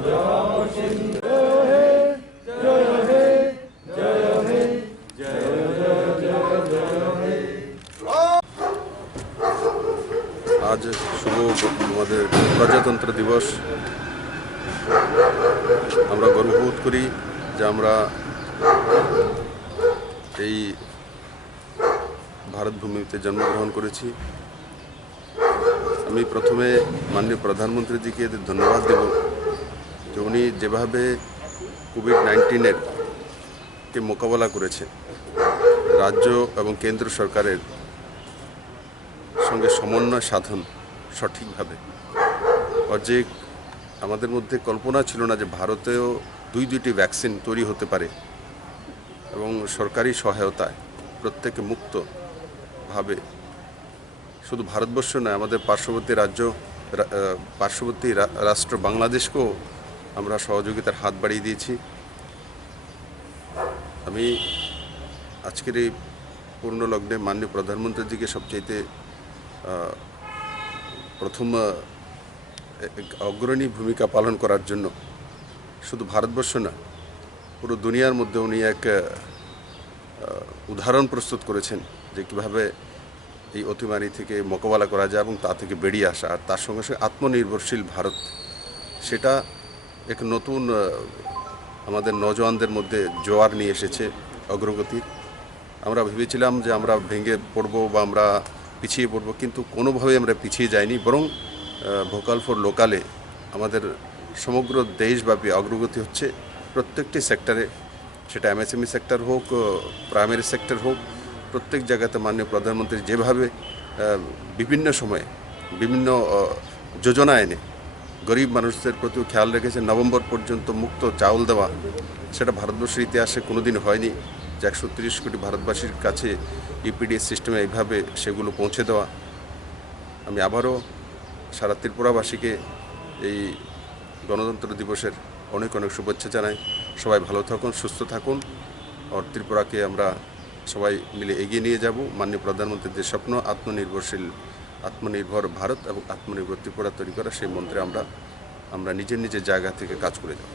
आज शुभ আমাদের প্রজাতন্ত্র দিবস। আমরা গর্ববোধ করি যে আমরা এই ভারত ভূমিতে জন্মগ্রহণ করেছি। আমি প্রথমে মাননীয় প্রধানমন্ত্রীজিকে ধন্যবাদ দেব যে উনি যেভাবে কোভিড-19 কে মোকাবেলা করেছে, রাজ্য এবং কেন্দ্র সরকারের সঙ্গে সমন্বয় সাধন সঠিকভাবে। যে আমাদের মধ্যে কল্পনা ছিল না যে ভারতেও দুইটি ভ্যাকসিন তৈরি হতে পারে এবং সরকারি সহায়তায় প্রত্যেকে মুক্তভাবে, শুধু ভারতবর্ষ নয়, আমাদের পার্শ্ববর্তী রাষ্ট্র বাংলাদেশকেও আমরা সহযোগিতার হাত বাড়িয়ে দিয়েছি। আমি আজকের এই পূর্ণ লগ্নে মাননীয় প্রধানমন্ত্রীজিকে সবচাইতে প্রথম অগ্রণী ভূমিকা পালন করার জন্য, শুধু ভারতবর্ষ না, পুরো দুনিয়ার মধ্যে উনি এক উদাহরণ প্রস্তুত করেছেন যে কীভাবে এই অতিমারি থেকে মোকাবেলা করা যায় এবং তা থেকে বেরিয়ে আসা। আর তার সঙ্গে সঙ্গে আত্মনির্ভরশীল ভারত, সেটা এক নতুন আমাদের নওজওয়ানদের মধ্যে জোয়ার নিয়ে এসেছে অগ্রগতির। আমরা ভেবেছিলাম যে আমরা ভেঙে পড়ব বা আমরা পিছিয়ে পড়ব, কিন্তু কোনোভাবেই আমরা পিছিয়ে যাইনি, বরং ভোকাল ফর লোকালে আমাদের সমগ্র দেশব্যাপী অগ্রগতি হচ্ছে প্রত্যেকটি সেক্টরে, সেটা এমএসএমই সেক্টর হোক, প্রাইমারি সেক্টর হোক, প্রত্যেক জায়গাতে মাননীয় প্রধানমন্ত্রী যেভাবে বিভিন্ন সময়ে বিভিন্ন যোজনা এনে গরিব মানুষদের প্রতিও খেয়াল রেখেছে। নভেম্বর পর্যন্ত মুক্ত চাউল দেওয়া, সেটা ভারতবর্ষের ইতিহাসে কোনোদিন হয়নি। যে 130 কোটি ভারতবাসীর কাছে ইপিডিএস সিস্টেমে এইভাবে সেগুলো পৌঁছে দেওয়া। আমি আবারও সারা ত্রিপুরাবাসীকে এই গণতন্ত্র দিবসের অনেক অনেক শুভেচ্ছা জানাই। সবাই ভালো থাকুন, সুস্থ থাকুন, আর ত্রিপুরাকে আমরা সবাই মিলে এগিয়ে নিয়ে যাব। মাননীয় প্রধানমন্ত্রীর যে স্বপ্ন, আত্মনির্ভর ভারত এবং আত্মনির্ভর ত্রিপুরা তৈরি করা, সেই মন্ত্রে আমরা নিজের নিজের জায়গা থেকে কাজ করে যাব।